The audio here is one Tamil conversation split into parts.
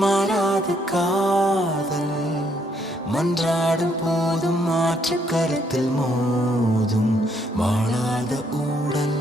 மாறாத காதல் மன்றாடும் போதும் மாற்று கருத்தில் மோதும் வாழாத ஊடல்.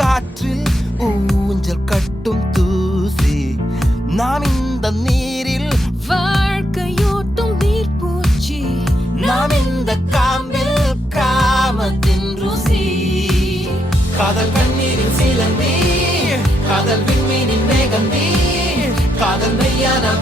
காற்றில் ஊஞ்சல் கட்டும் தூசி, நாம் இந்த நீரில் வாழ்க்கையோட்டும் நீர்ப்பூச்சி, நாம் இந்த காம்பில் காமத்தின் ருசி. காதல் கண்ணீரின் சிலந்தி, காதல் விண்மீனின் மேகந்தி, காதல் மெய்யான